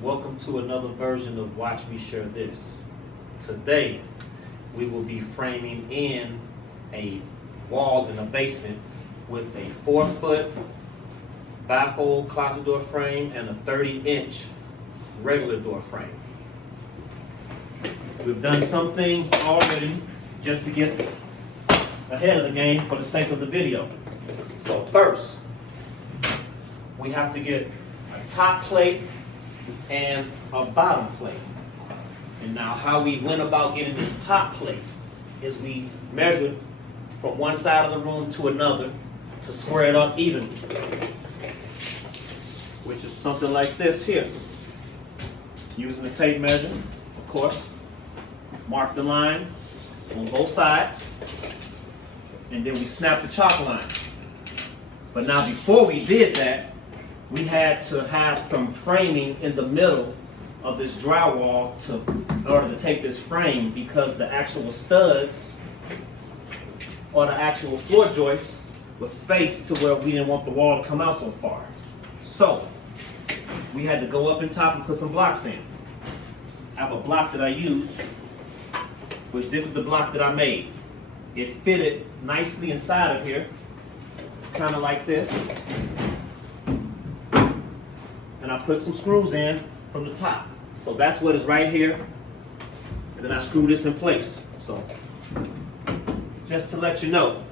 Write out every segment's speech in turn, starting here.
Welcome to another version of Watch Me Share This. Today, we will be framing in a wall in a basement with a 4-foot bifold closet door frame and a 30-inch regular door frame. We've done some things already just to get ahead of the game for the sake of the video. So first, we have to get a top plate and a bottom plate. And now how we went about getting this top plate is we measured from one side of the room to another to square it up evenly, which is something like this here. Using the tape measure, of course, mark the line on both sides, and then we snap the chalk line. But now before we did that, we had to have some framing in the middle of this drywall in order to take this frame, because the actual studs or the actual floor joist was spaced to where we didn't want the wall to come out so far. So we had to go up and top and put some blocks in. I have a block that I use, which this is the block that I made. It fitted nicely inside of here, kind of like this. And I put some screws in from the top. So that's what is right here. And then I screw this in place. So just to let you know,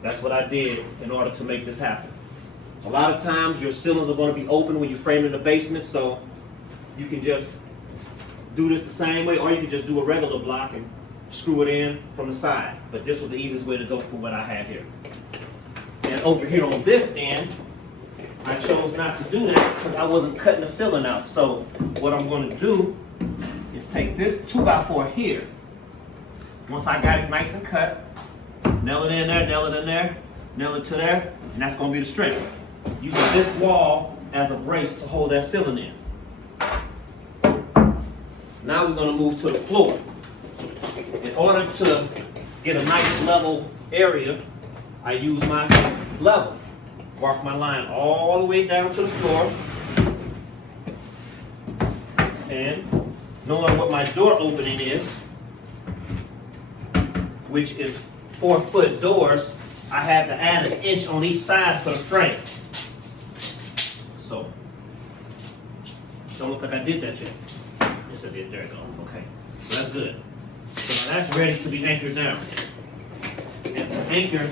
that's what I did in order to make this happen. A lot of times your ceilings are going to be open when you frame in the basement, so you can just do this the same way, or you can just do a regular block and screw it in from the side. But this was the easiest way to go for what I had here. And over here on this end, I chose not to do that because I wasn't cutting the ceiling out. So what I'm going to do is take this 2x4 here. Once I got it nice and cut, nail it in there, nail it in there, nail it to there, and that's going to be the strength. Using this wall as a brace to hold that ceiling in. Now we're going to move to the floor. In order to get a nice level area, I use my level. Mark my line all the way down to the floor. And knowing what my door opening is, which is 4-foot doors, I had to add 1 inch on each side for the frame. So, don't look like I did that yet. Yes, I did. There you go. Okay. So that's good. So now that's ready to be anchored down. And to anchor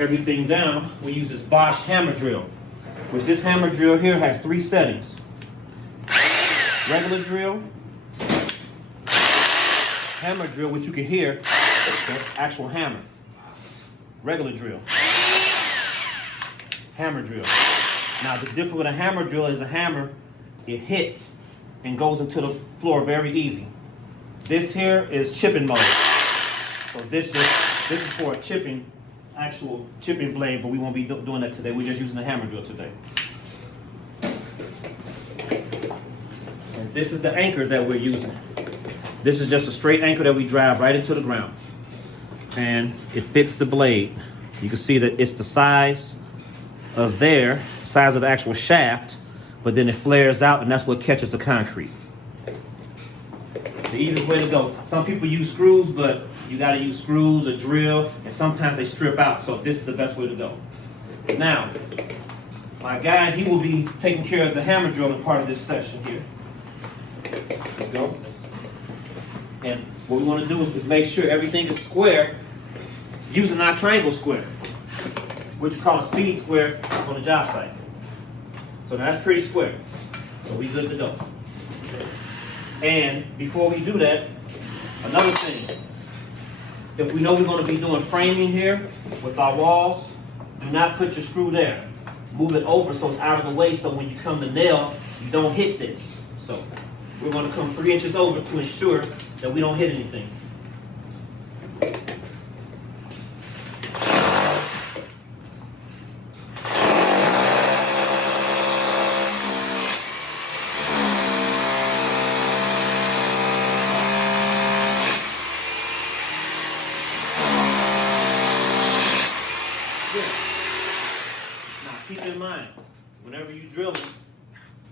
everything down, we use this Bosch hammer drill. Which this hammer drill here has 3 settings. Regular drill, hammer drill, which you can hear, the actual hammer. Regular drill, hammer drill. Now the difference with a hammer drill is a hammer, it hits and goes into the floor very easy. This here is chipping mode. So this is for a actual chipping blade, but we won't be doing that today. We're just using the hammer drill today. And this is the anchor that we're using. This is just a straight anchor that we drive right into the ground. And it fits the blade. You can see that it's the size of the actual shaft, but then it flares out, and that's what catches the concrete. The easiest way to go. Some people use screws, but you got to use screws, a drill, and sometimes they strip out. So this is the best way to go. Now, my guy, he will be taking care of the hammer drilling part of this section here. There we go. And what we want to do is make sure everything is square using our triangle square, which is called a speed square on the job site. So that's pretty square. So we good to go. And before we do that, another thing. If we know we're going to be doing framing here with our walls, do not put your screw there. Move it over so it's out of the way, so when you come to nail, you don't hit this. So we're going to come 3 inches over to ensure that we don't hit anything. Now keep in mind, whenever you drill it,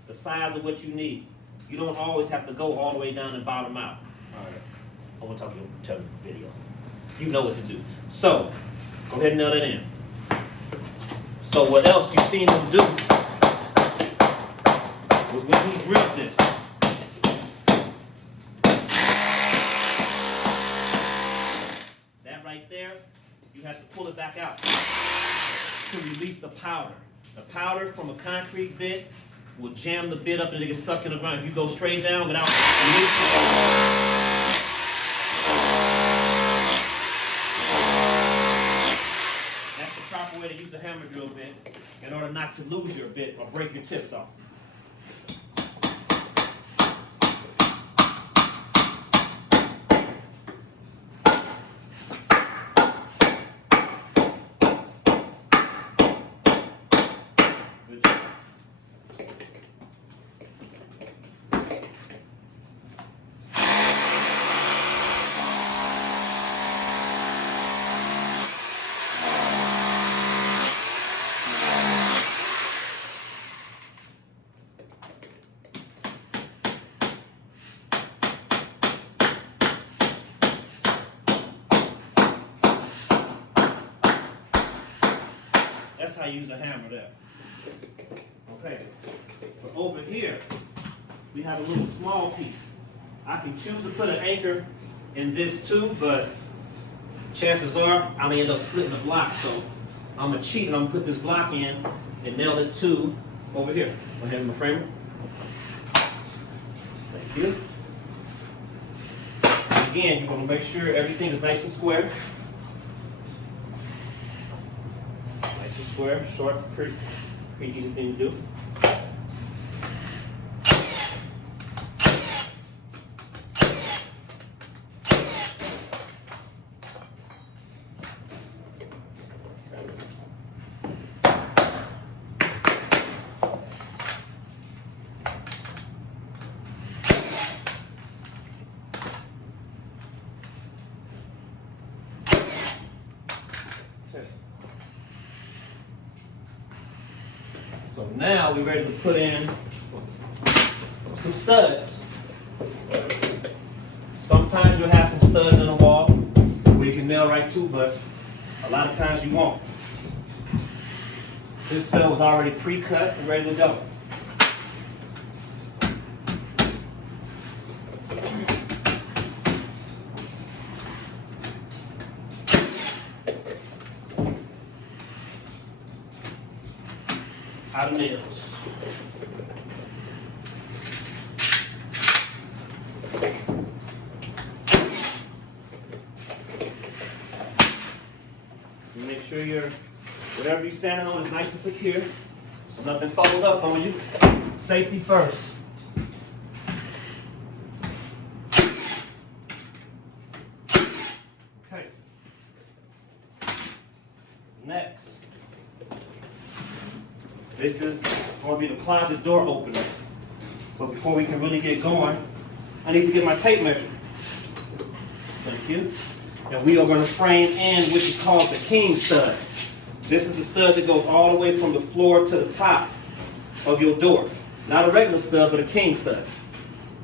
the size of what you need. You don't always have to go all the way down and bottom out. All right. I want to talk to you tell the video. You know what to do. So, go ahead and nail that in. So what else you seen him do was when he drilled this. That right there, you have to pull it back out to release the powder. The powder from a concrete bit will jam the bit up and it gets stuck in the ground. If you go straight down without releasing, that's the proper way to use a hammer drill bit in order not to lose your bit or break your tips off. Good job. That's how you use a hammer there. Okay, so over here, we have a little small piece. I can choose to put an anchor in this too, but chances are I'm gonna end up splitting the block, so I'm gonna cheat and I'm gonna put this block in and nail it to over here. Go ahead, my framer. Thank you. Again, you're gonna make sure everything is nice and square. Nice and square, short, pretty easy thing to do. So now we're ready to put in some studs. Sometimes you'll have some studs in the wall where you can nail right to, but a lot of times you won't. This stud was already pre-cut and ready to go. Out of nails. You make sure whatever you're standing on is nice and secure, so nothing falls up on you. Safety first. Okay. Next. This is going to be the closet door opener. But before we can really get going, I need to get my tape measure. Thank you. And we are going to frame in which is called the king stud. This is the stud that goes all the way from the floor to the top of your door. Not a regular stud, but a king stud.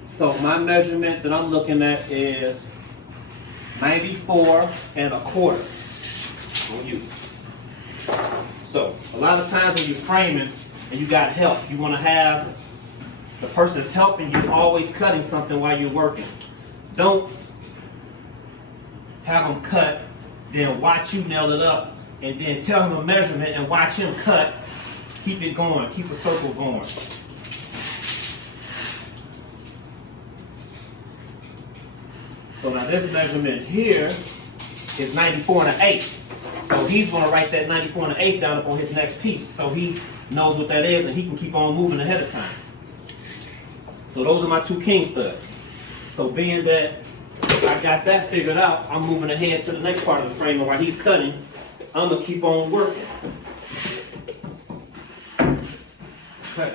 So my measurement that I'm looking at is 94 1/4 on you. So, a lot of times when you're framing and you got help, you want to have the person that's helping you always cutting something while you're working. Don't have them cut, then watch you nail it up, and then tell him a measurement and watch him cut. Keep it going, keep a circle going. So now this measurement here is 94 1/8. So he's going to write that 94 1/8 down up on his next piece, so he knows what that is and he can keep on moving ahead of time. So those are my two king studs. So being that I got that figured out, I'm moving ahead to the next part of the frame, and while he's cutting, I'm going to keep on working. Okay.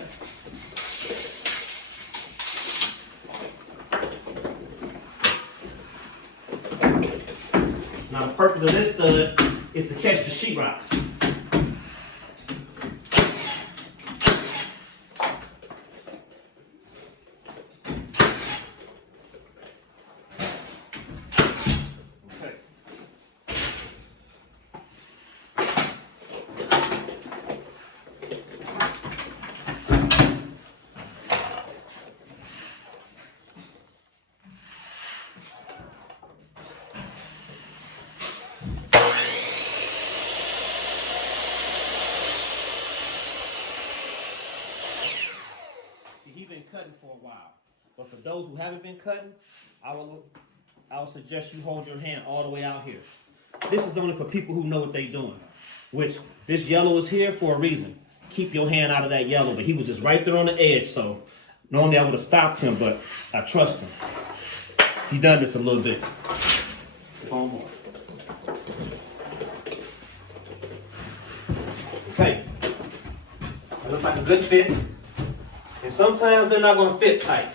Now the purpose of this stud is to catch the sheetrock. cutting for a while. But for those who haven't been cutting, I will suggest you hold your hand all the way out here. This is only for people who know what they're doing. Which, this yellow is here for a reason. Keep your hand out of that yellow, but he was just right there on the edge, so normally I would have stopped him, but I trust him. He done this a little bit. One more. Okay. That looks like a good fit. And sometimes they're not going to fit tight.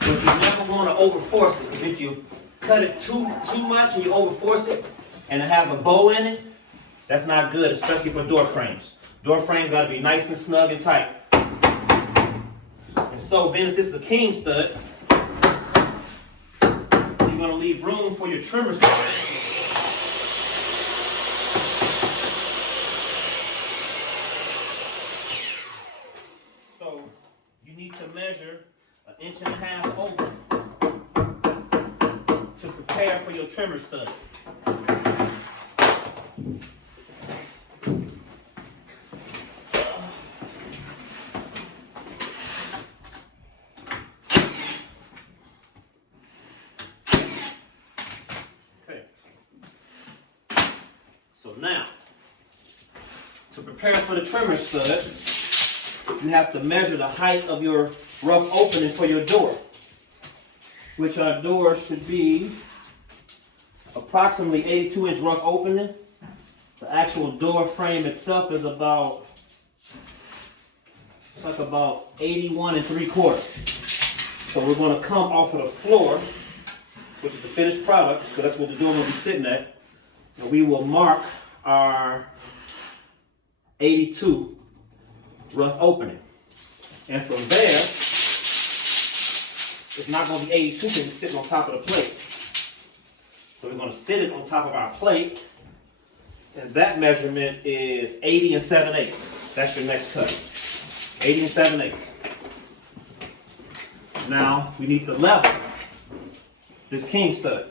But you never want to overforce it, because if you cut it too much and you overforce it, and it has a bow in it, that's not good, especially for door frames. Door frames got to be nice and snug and tight. And so, being that this is a king stud, you're going to leave room for your trimmer stud. So, you need to measure 1.5 inches over to prepare for your trimmer stud. So now, to prepare for the trimmer stud, you have to measure the height of your rough opening for your door, which our door should be approximately 82-inch rough opening. The actual door frame itself is about 81 3/4. So we're going to come off of the floor, which is the finished product, because that's what the door will be sitting at. And we will mark our 82 rough opening. And from there, it's not going to be 82 because it's sitting on top of the plate. So we're going to sit it on top of our plate. And that measurement is 80 7/8. That's your next cut. 80 7/8. Now we need to level this king stud.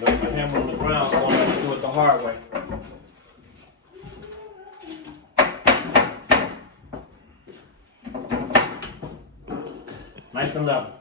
Left my hammer on the ground, so I'm going to do it the hard way. Nice and level.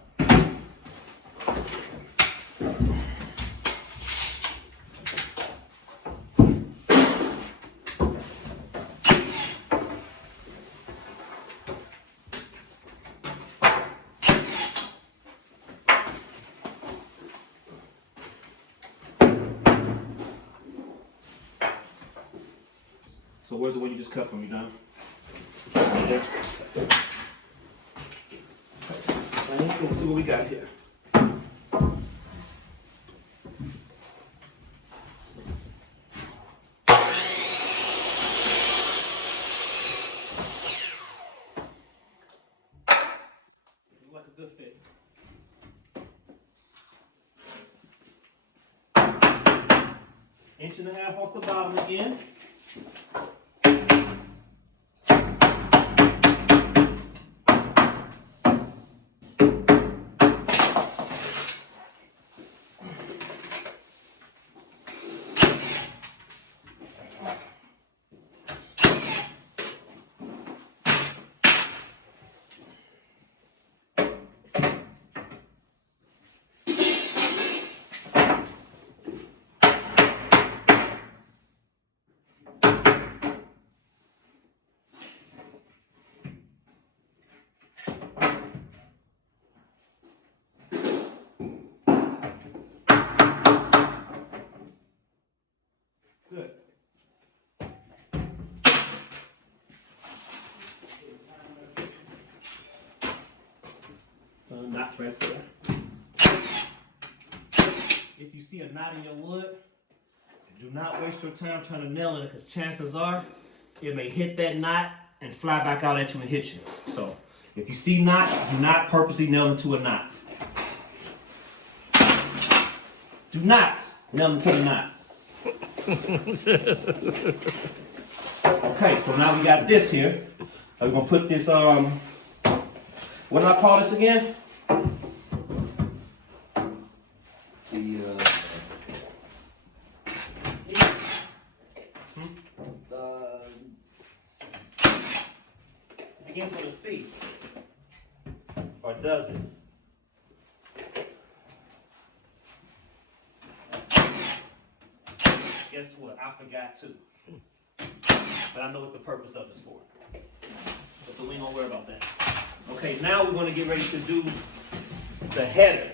So where's the one you just cut from me, Don? Right there. Let's see what we got here. Looks like a good fit. Inch and a half off the bottom again. Good. Knot right there. If you see a knot in your wood, do not waste your time trying to nail it, because chances are it may hit that knot and fly back out at you and hit you. So if you see knots, do not purposely nail them to a knot. Do not nail them to the knot. Okay, so now we got this here. I'm gonna put this what do I call this again? begins with a C. Or does it? Guess what? I forgot too. But I know what the purpose of it's for. So we ain't gonna worry about that. Okay, now we're gonna get ready to do the header.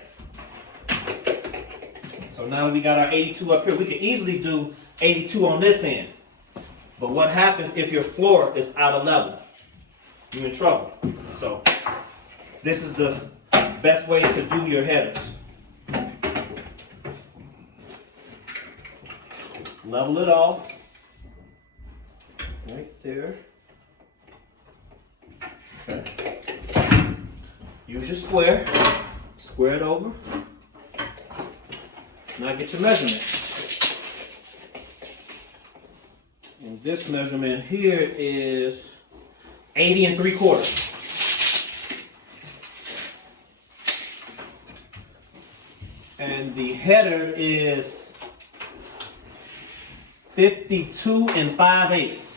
So now that we got our 82 up here, we can easily do 82 on this end. But what happens if your floor is out of level? You're in trouble. So this is the best way to do your headers. Level it off. Right there. Okay. Use your square. Square it over. Now get your measurement. And this measurement here is 80 3/4. And the header is 52 5/8.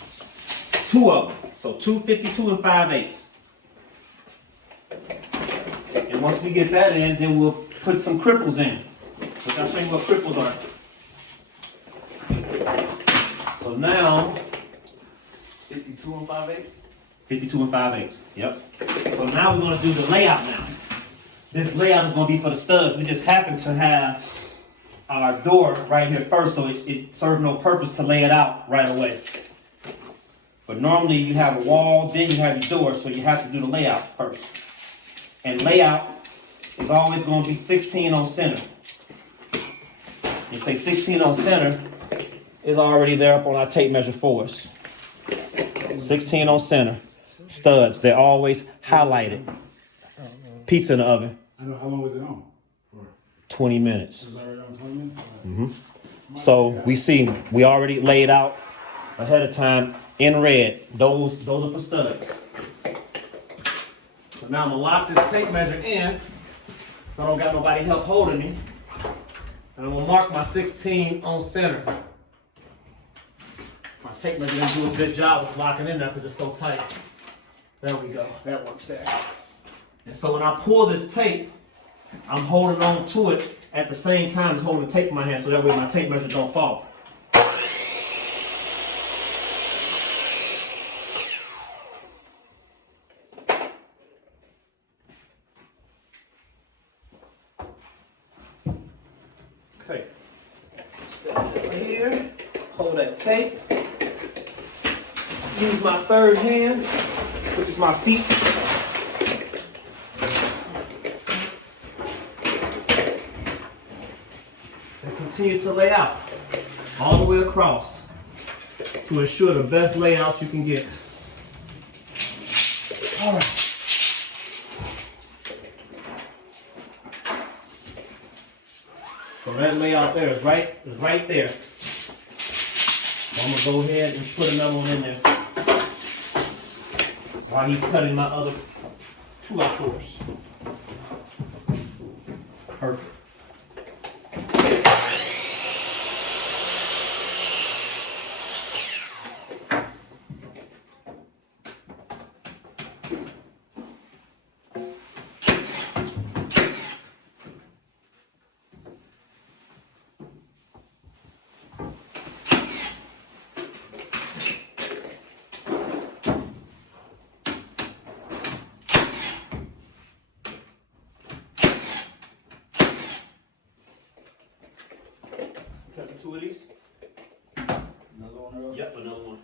Two of them. So 2 52 5/8. And once we get that in, then we'll put some cripples in. Which I'll show you what cripples are. So now, 52 5/8. 52 5/8. Yep. So now we're going to do the layout now. This layout is going to be for the studs. We just happen to have our door right here first, so it served no purpose to lay it out right away. But normally you have a wall, then you have your door, so you have to do the layout first. And layout is always going to be 16 on center. You say 16 on center is already there up on our tape measure for us. 16 on center. Studs, they're always highlighted. Pizza in the oven. I know. How long was it on? For? 20 minutes. It was already on 20 minutes? So we see we already laid out ahead of time in red. Those are for studs. So now I'm gonna lock this tape measure in. So I don't got nobody help holding me. And I'm gonna mark my 16 on center. My tape measure didn't do a good job of locking in there because it's so tight. There we go. That works there. And so when I pull this tape, I'm holding on to it at the same time as holding the tape in my hand, so that way my tape measure don't fall. Okay. Step over here, hold that tape. Use my third hand, which is my feet. And continue to lay out all the way across to ensure the best layout you can get. All right. So that layout there is right there. I'm gonna go ahead and put another one in there while he's cutting my other 2x4s. Perfect. Cutting 2 of these. Another one? Yep, another one.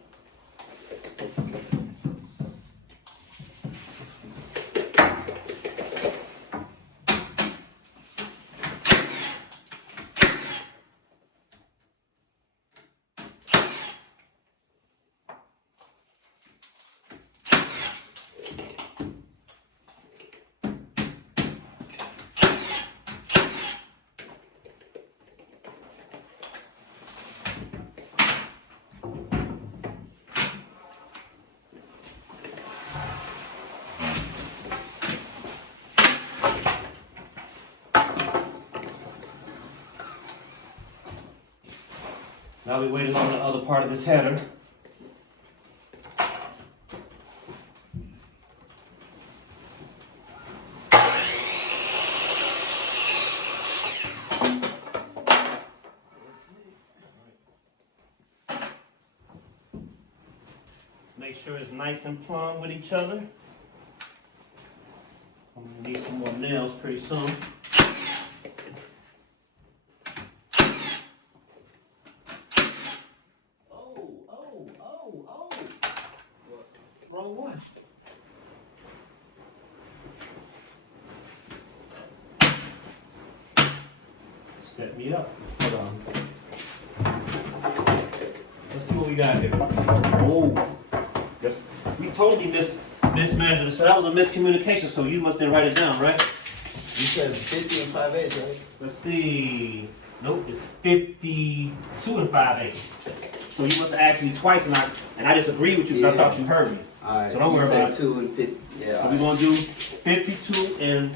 Now we're waiting on the other part of this header. sure it's nice and plumb with each other. I'm gonna need some more nails pretty soon. Oh. Wrong one. Set me up. Hold on. Let's see what we got here. Oh, yes. We totally mismeasured it, so that was a miscommunication. So you must then write it down, right? You said 50 and 5/8, right? Let's see. Nope, it's 52 and 5/8. So you must have asked me twice, and I just agreed with you because I thought you heard me. Alright. So don't worry about it. 2 and 50. Yeah. So we're gonna do 52 and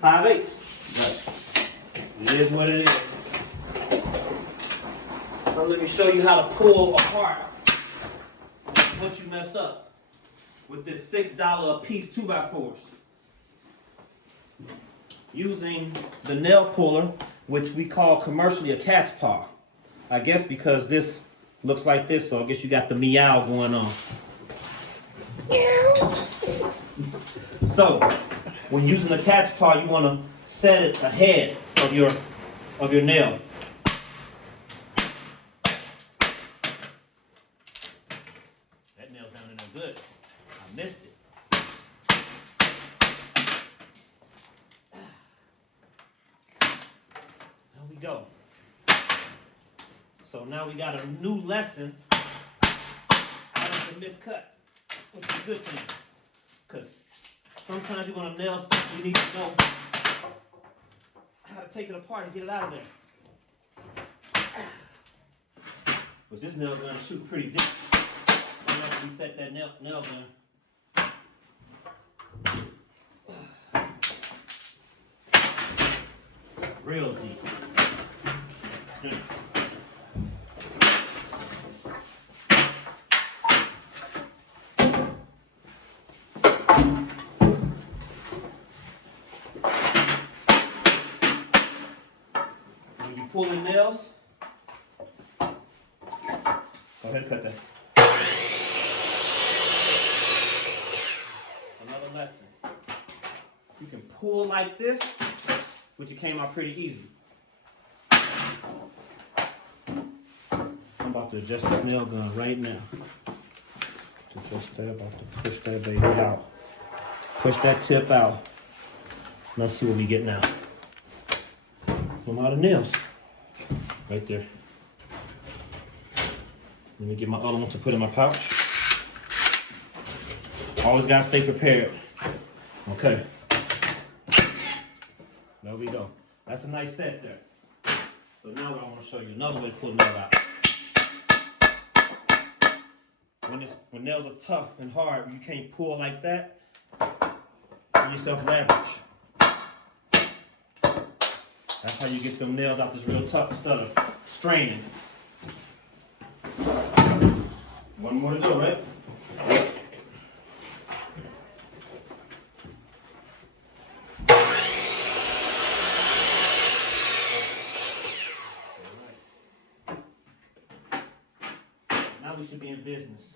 5/8. Right. It is what it is. Now let me show you how to pull apart what you mess up with this $6 a piece 2x4s. Using the nail puller, which we call commercially a cat's paw. I guess because this looks like this, so I guess you got the meow going on. So, when using a cat's paw, you want to set it ahead of your nail. That nail's down in there good. I missed it. There we go. So now we got a new lesson out of the miscut, which is a good thing. Because sometimes you're going to nail stuff, you need to know how to take it apart and get it out of there. Because this nail gun shoot pretty deep. You have to reset that nail gun. Real deep. When you pulling nails, go ahead and cut that. Another lesson. You can pull like this, which it came out pretty easy. I'm about to adjust this nail gun right now. To adjust that, about to push that baby out. Push that tip out. Let's see what we get now. A lot of nails. Right there. Let me get my other one to put in my pouch. Always gotta stay prepared. Okay. There we go. That's a nice set there. So now I want to show you another way to pull a nail out. When nails are tough and hard, you can't pull like that. Give yourself leverage. That's how you get them nails out this real tough instead of straining. One more to go, right? Now we should be in business.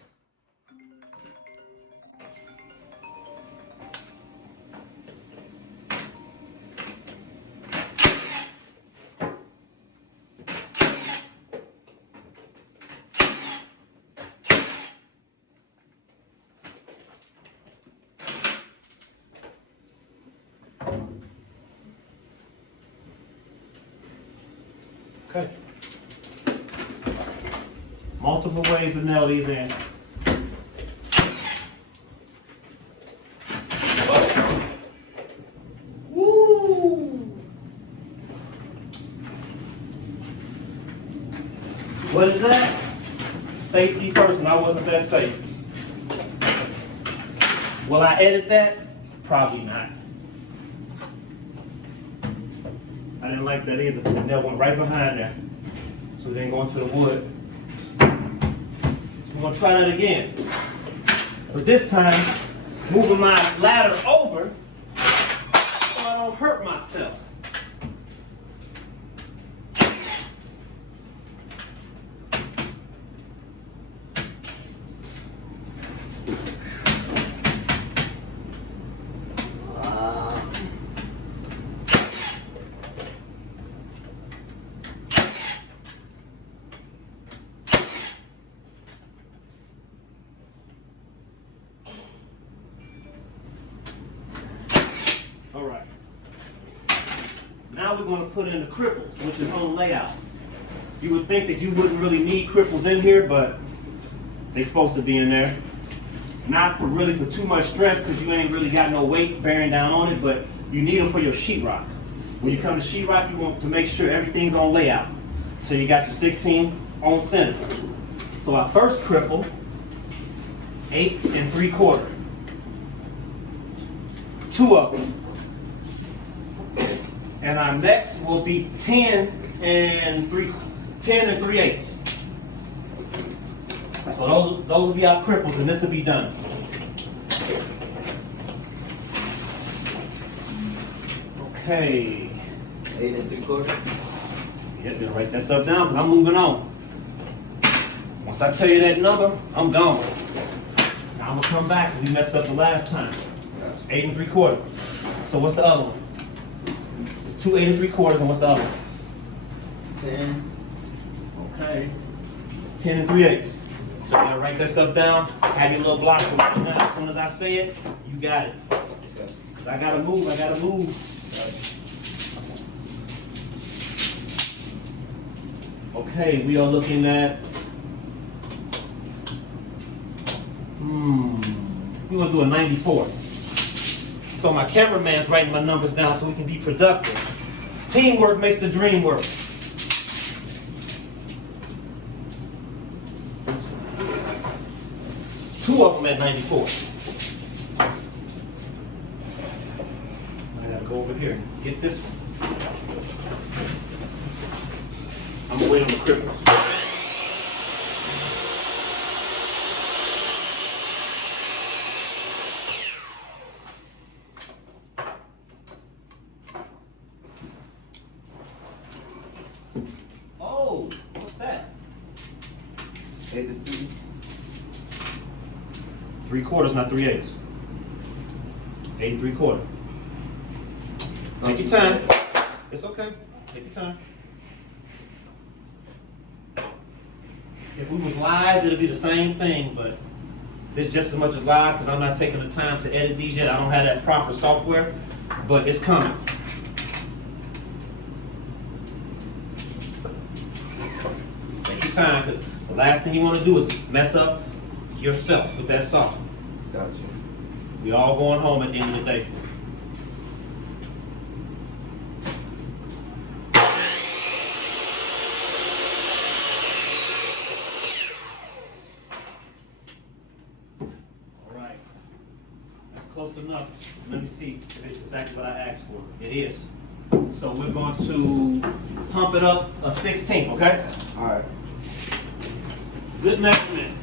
Okay. Multiple ways to nail these in. Woo! What is that? Safety first, and I wasn't that safe. Will I edit that? Probably not. I didn't like that either. The nail went right behind there. So we didn't go into the wood. So we're gonna try that again. But this time, moving my ladder over so I don't hurt myself. now we're gonna put in the cripples, which is on layout. You would think that you wouldn't really need cripples in here, but they're supposed to be in there. Not for really for too much strength, because you ain't really got no weight bearing down on it, but you need them for your sheetrock. When you come to sheetrock, you want to make sure everything's on layout. So you got your 16 on center. So our first cripple, 8 3/4. 2 of them. And our next will be 10 3/8. So those will be our cripples, and this will be done. Okay. 8 3/4. Yeah, better write that stuff down because I'm moving on. Once I tell you that number, I'm gone. Now I'm gonna come back and we messed up the last time. 8 3/4. So what's the other one? It's 2 8 3/4, and what's the other one? 10. Okay. It's 10 3/8. So you gotta write that stuff down, have your little blocks to write it down. As soon as I say it, you got it. Because I gotta move. Okay, we are looking at, we're gonna do a 94. So my cameraman's writing my numbers down so we can be productive. Teamwork makes the dream work. Two of them at 94. I gotta go over here and get this one. I'm gonna wait on the cripples. Oh, what's that? 8 3. 3/4, not 3/8. 8 3/4. Take your time. It's okay. Take your time. If we was live, it'd be the same thing, but it's just as much as live because I'm not taking the time to edit these yet. I don't have that proper software, but it's coming. Take your time because the last thing you want to do is mess up yourself with that saw. Gotcha. We all going home at the end of the day. All right. That's close enough. Let me see if it's exactly what I asked for. It is. So we're going to pump it up a 16th, okay? Alright. Good measurement.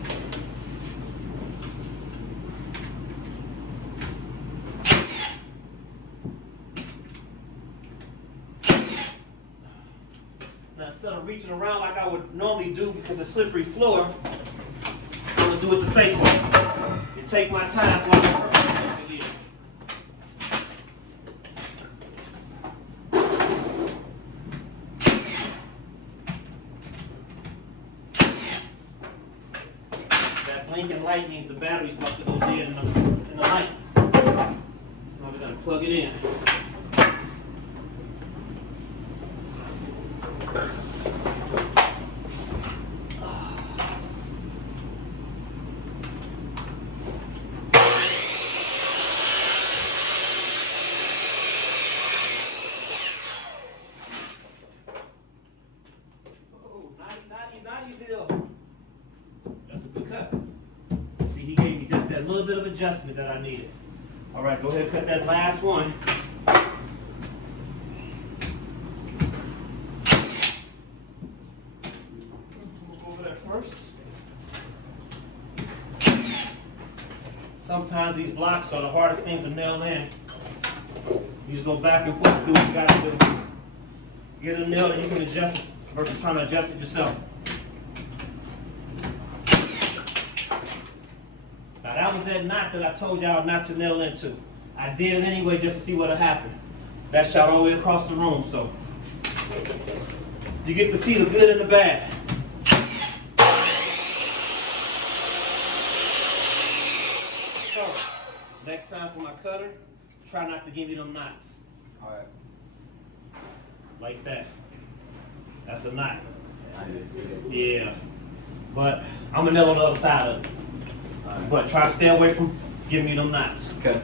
Now, instead of reaching around like I would normally do because it's slippery floor, I'm going to do it the safe way. And take my time so I can hurt myself in here. That blinking light means the battery's about to go dead in the light. So now we're going to plug it in. That's a good cut. See, he gave me just that little bit of adjustment that I needed. All right, go ahead and cut that last one. Move over that first. Sometimes these blocks are the hardest things to nail in. You just go back and forth, do what you gotta do. Get it nailed and you can adjust it versus trying to adjust it yourself. Now that was that knot that I told y'all not to nail into. I did it anyway just to see what would happen. That shot all the way across the room, so you get to see the good and the bad. So, next time for my cutter, try not to give me them knots. Alright. like that. That's a knot. I didn't see it. Yeah. But I'm gonna nail on the other side of it. But try to stay away from giving me them knots. Okay.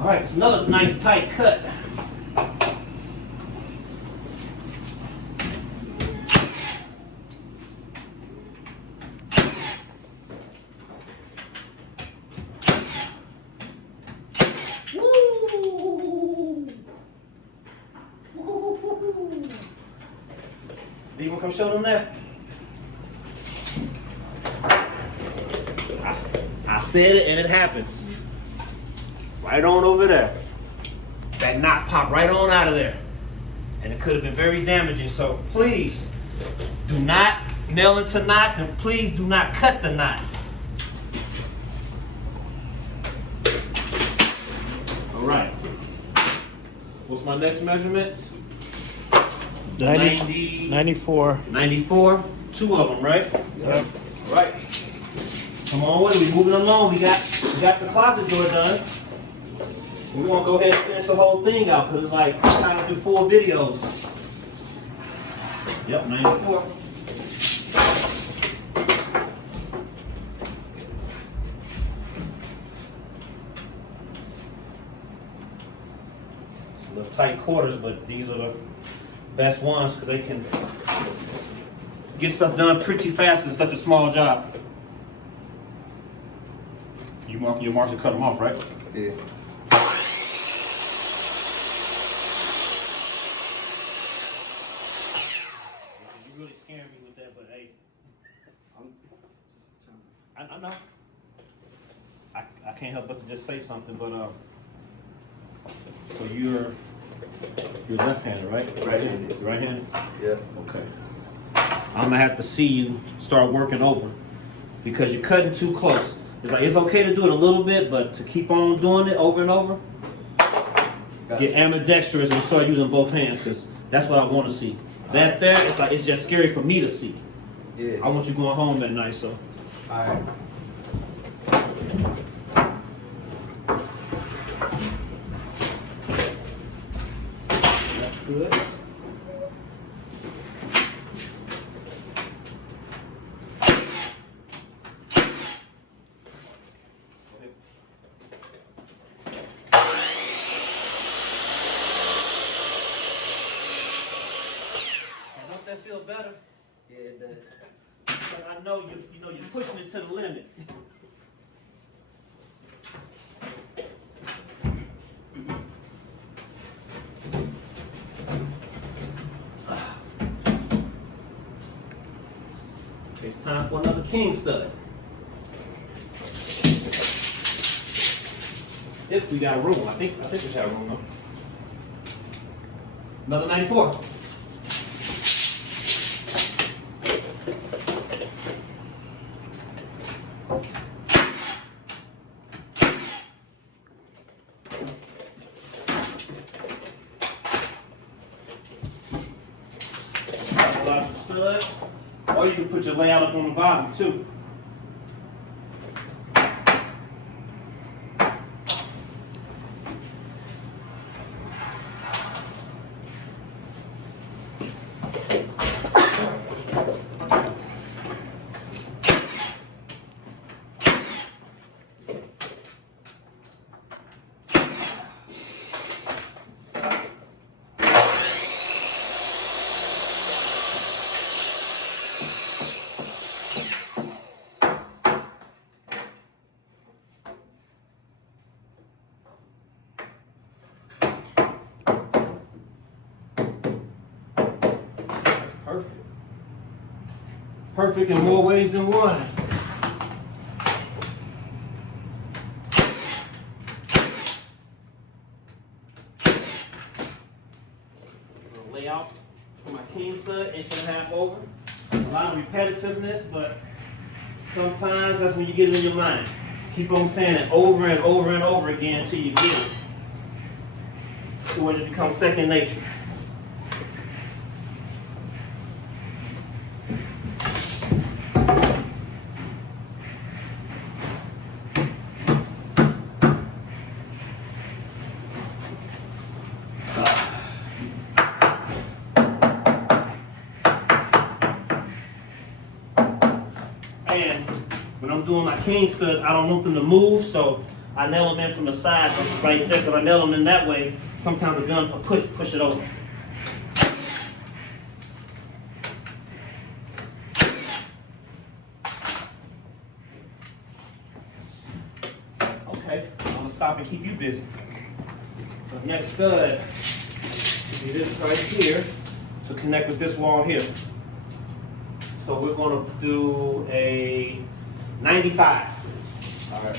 All right, it's another nice tight cut. Woo! Woo! Do you want to come show them that? I said it and it happens. Right on over there. That knot popped right on out of there. And it could have been very damaging. So please do not nail into knots, and please do not cut the knots. All right. What's my next measurements? The 90, 94. 94. Two of them, right? Yep. All right. Come on with it. We moving along. We got the closet door done. We're gonna go ahead and finish the whole thing out because it's like trying to do 4 videos. Yep, 94. It's a little tight quarters, but these are the best ones because they can get stuff done pretty fast in such a small job. Your marks to cut them off, right? Yeah. You really scared me with that, but hey, I'm just trying I know. I can't help but to just say something, but so you're left-handed, right? Right-handed. Right-handed. Yeah. Okay. I'm gonna have to see you start working over because you're cutting too close. It's okay to do it a little bit, but to keep on doing it over and over, get ambidextrous and start using both hands because that's what I want to see. That there, it's just scary for me to see. Yeah. I want you going home at night, so. Alright. That's good. Don't that feel better? Yeah, it does. But I know you're pushing it to the limit. It's time for another king stud. If we got room, I think we got room though. Another 94. Your studs, or you can put your layout up on the bottom too. That's perfect. Perfect in more ways than one. Layout for my king stud, 1.5 over. A lot of repetitiveness, but sometimes that's when you get it in your mind. Keep on saying it over and over and over again until you get it. So when it becomes second nature. I'm doing my king studs, I don't want them to move, so I nail them in from the side, which is right there. Because I nail them in that way, sometimes the gun will push it over. Okay, I'm gonna stop and keep you busy. So the next stud will be this right here to connect with this wall here. So we're gonna do a 95. All right.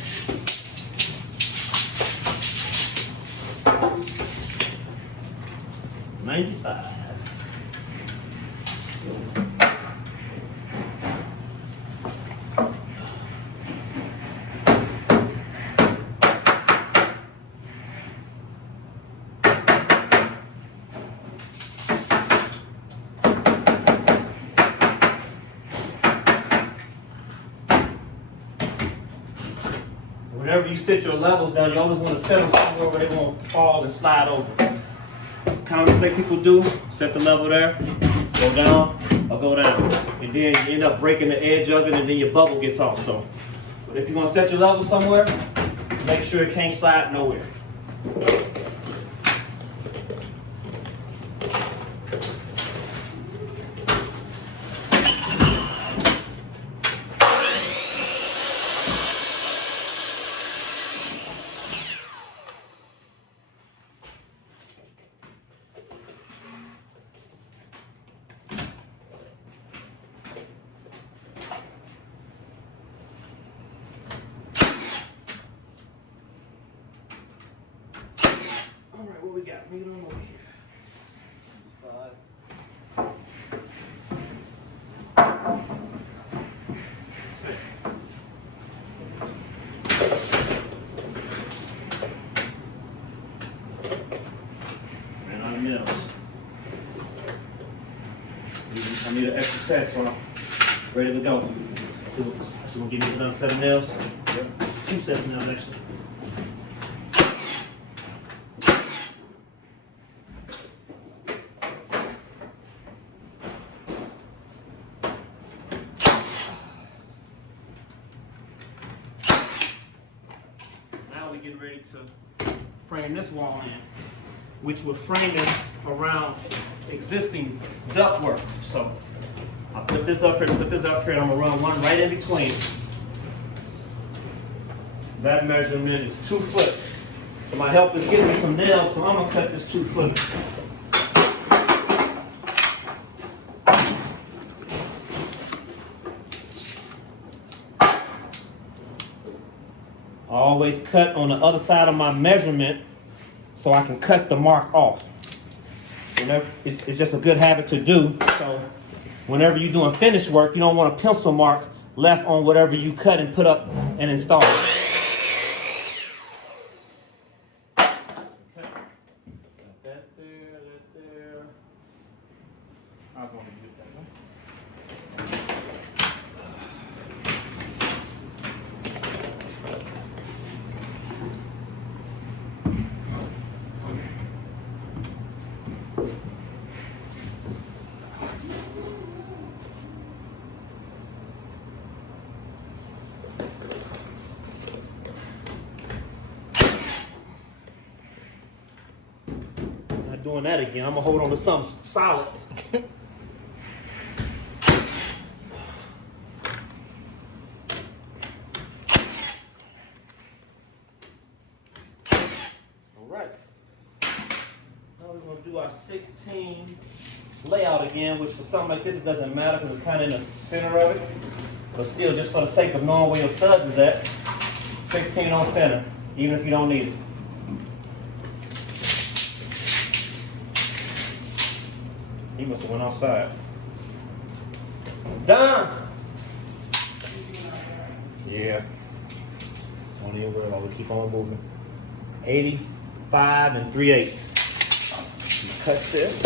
$95. Whenever you set your levels down, you always want to set them somewhere where they won't fall and slide over. Common mistake people do, set the level there, go down, or go down. And then you end up breaking the edge of it and then your bubble gets off. So, but if you're gonna set your level somewhere, make sure it can't slide nowhere. All right, what we got? Bring it on over here. 5. Ran out of nails. I need an extra set, so I'm ready to go. So we'll give me another 7 nails. Yep. 2 sets of nails actually. Getting ready to frame this wall in, which we're framing around existing ductwork. So I'll put this up here, and I'm gonna run one right in between. That measurement is 2 foot. So my helper's getting me some nails, so I'm gonna cut this 2 foot. I always cut on the other side of my measurement so I can cut the mark off. It's just a good habit to do. So whenever you're doing finished work, you don't want a pencil mark left on whatever you cut and put up and install. Okay. Got that there, that there. I'm going to get that one. Doing that again. I'm gonna hold on to something solid. All right. Now we're gonna do our 16 layout again, which for something like this it doesn't matter because it's kind of in the center of it. But still, just for the sake of knowing where your studs is at, 16 on center, even if you don't need it. He must have went outside. Done. Yeah. Don't even worry about it. We'll keep on moving. 85 3/8. Cut this.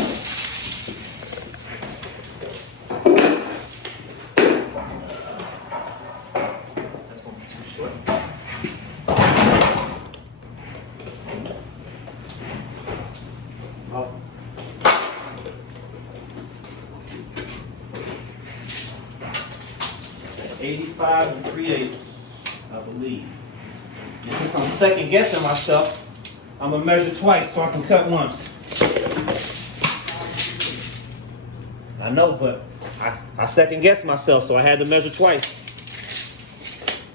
That's going to be too short. Oh. 85 3/8. I believe. And since I'm second guessing myself, I'm gonna measure twice so I can cut once. I know, but I second guessed myself, so I had to measure twice.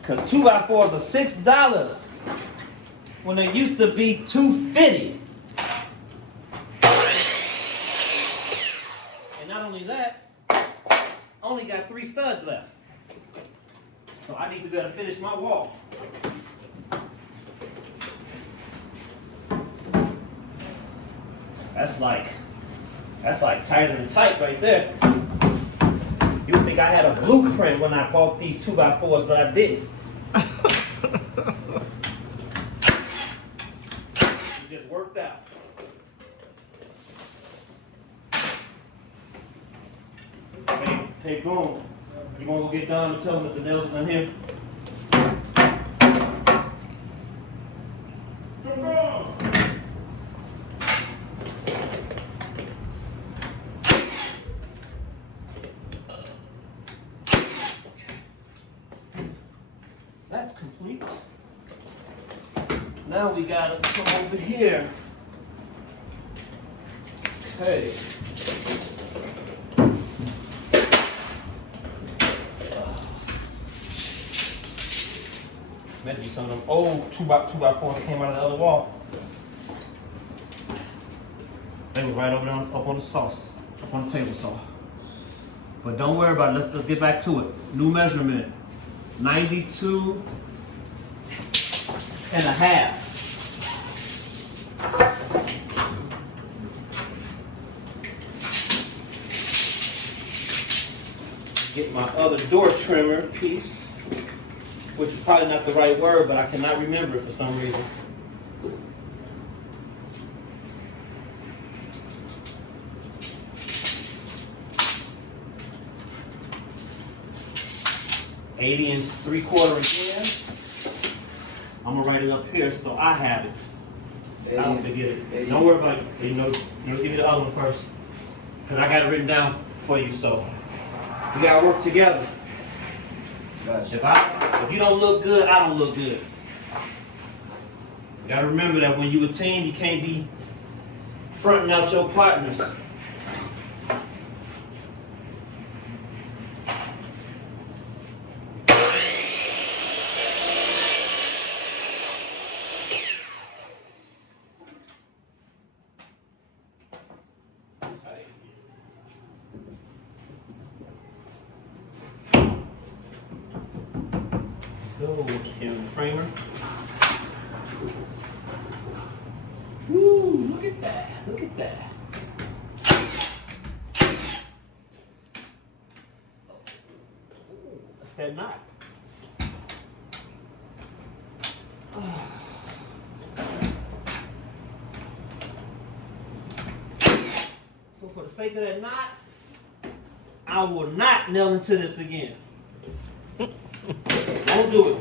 Cause 2x4s are $6 when they used to be $2.50. And not only that, I only got 3 studs left. So I need to be able to finish my wall. That's like tighter than tight right there. You would think I had a blueprint when I bought these 2x4s, but I didn't. It just worked out. Hey, boom. You gonna go get Don and tell him that the nails is in here? That's complete. Now we gotta come over here. Okay. Meant to be some of them old 2x4 that came out of the other wall. They was right over there up on the sauces, up on the table saw. But don't worry about it. Let's get back to it. New measurement. 92 and a half. Get my other door trimmer piece, which is probably not the right word, but I cannot remember it for some reason. $80 3/4 again. I'm gonna write it up here so I have it. I don't forget it. Don't worry about it. You know, give me the other one first, cause I got it written down for you. So we gotta work together. Gotcha. If you don't look good, I don't look good. You gotta remember that when you a team, you can't be fronting out your partners. Go, camera framer. Woo, look at that, look at that. That's that knot. So for the sake of that knot, I will not nail into this again. Don't do it.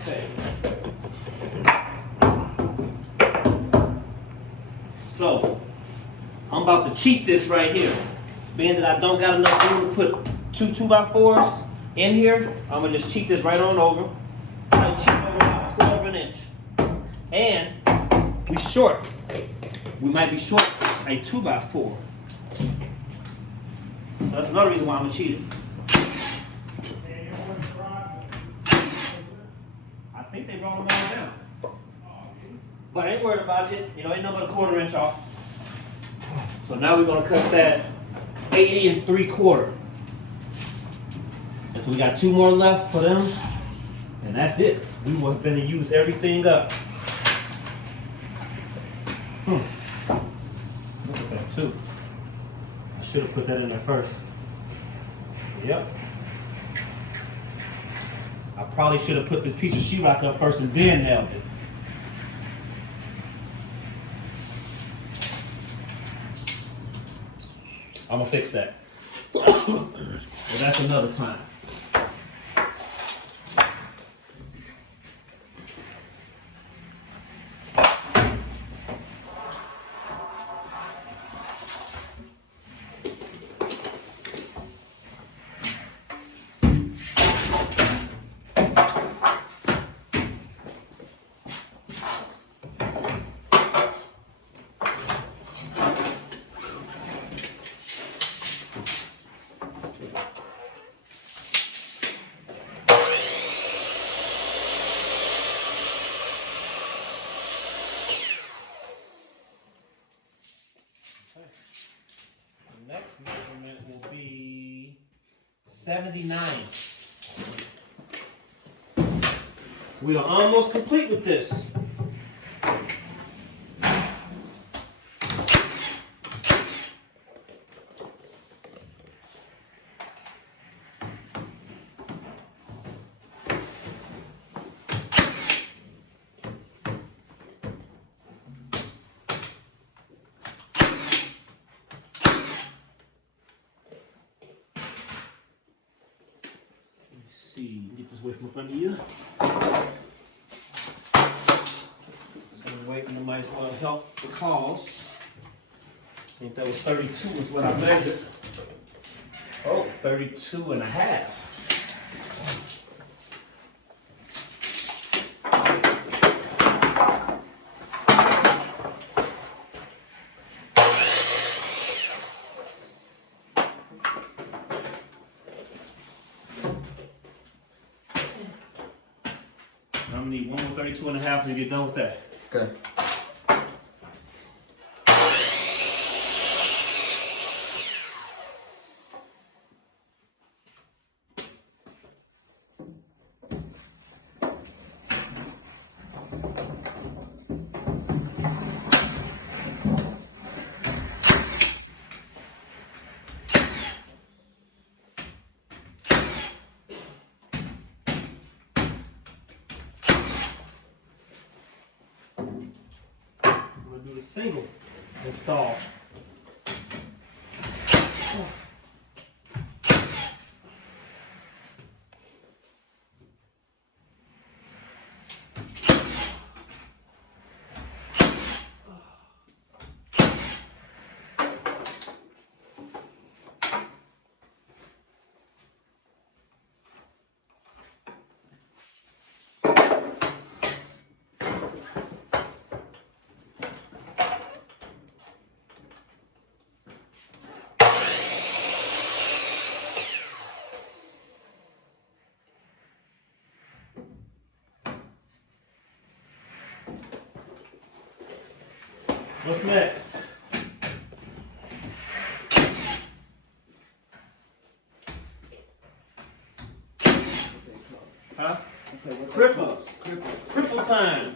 Okay. So, I'm about to cheat this right here. Being that I don't got enough room to put 2 2x4s in here, I'm gonna just cheat this right on over. I cheat over about 1/4 inch. And we short. We might be short a 2x4. So that's another reason why I'm gonna cheat it. I think they brought them all down. But I ain't worried about it. You know, ain't nothing but a 1/4 inch off. So now we're gonna cut that 80 3/4. And so we got 2 more left for them. And that's it. We were gonna use everything up. Look at that too. I should have put that in there first. Yep. I probably should have put this piece of sheetrock up first and then nailed it. I'm gonna fix that. But that's another time. The next measurement will be 79. We are almost complete with this. See, get this away from up under you. So waiting, I might as well help the cause. I think that was 32 is what I measured. Oh, 32 and a half. I'm gonna need one more 32 and a half and get done with that. Okay. I'm gonna do the single install. What's next? Huh? Cripples. Cripple time.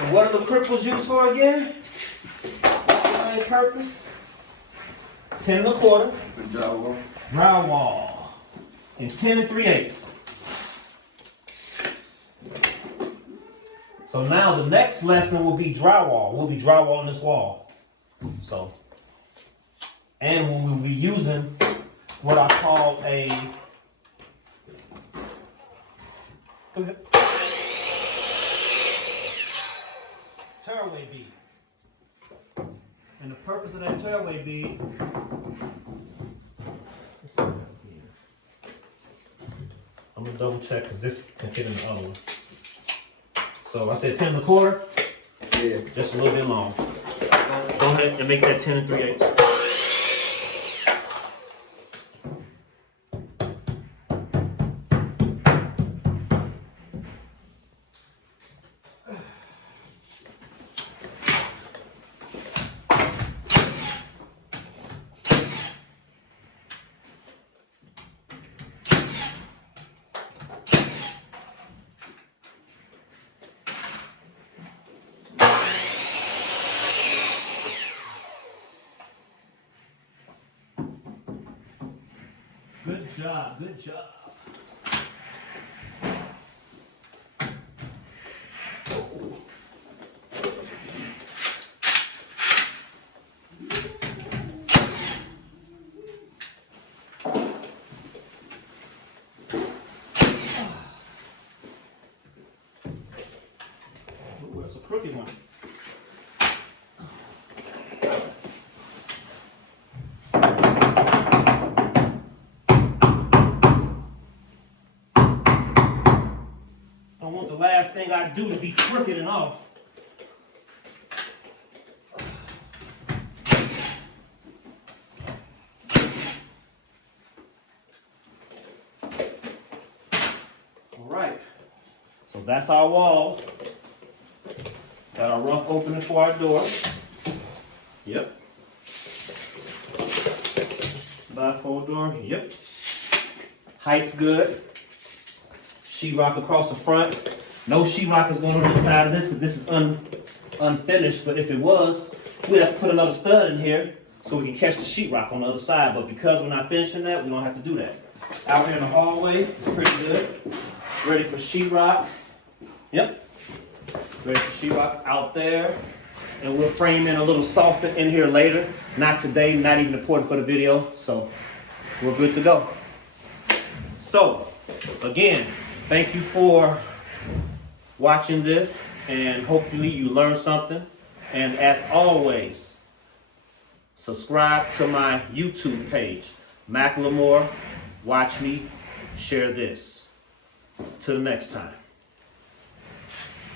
And what are the cripples used for again? Main purpose? 10 1/4. Good job, bro. Drywall. And 10 3/8. So now the next lesson will be drywall. We'll be drywalling this wall. So, and we will be using what I call a, go ahead, tearaway bead. And the purpose of that tearaway bead, I'm gonna double check because this can fit in the other one. So I said 10 1/4, Yeah. just a little bit long. Go ahead and make that 10 3/8. Good job, good job. Ooh, that's a crooked one. everything I do to be crooked and all. All right. So that's our wall. Got our rough opening for our door. Yep. Bifold door. Yep. Height's good. Sheetrock across the front. No sheetrock is going on the side of this because this is unfinished. But if it was, we'd have to put another stud in here so we can catch the sheetrock on the other side. But because we're not finishing that, we don't have to do that. Out here in the hallway, it's pretty good. Ready for sheetrock. Yep. Ready for sheetrock out there. And we'll frame in a little soffit in here later. Not today, not even important for the video. So we're good to go. So, again, thank you for watching this, and hopefully you learned something. And as always, subscribe to my YouTube page, Macklemore. Watch me share this. Till the next time.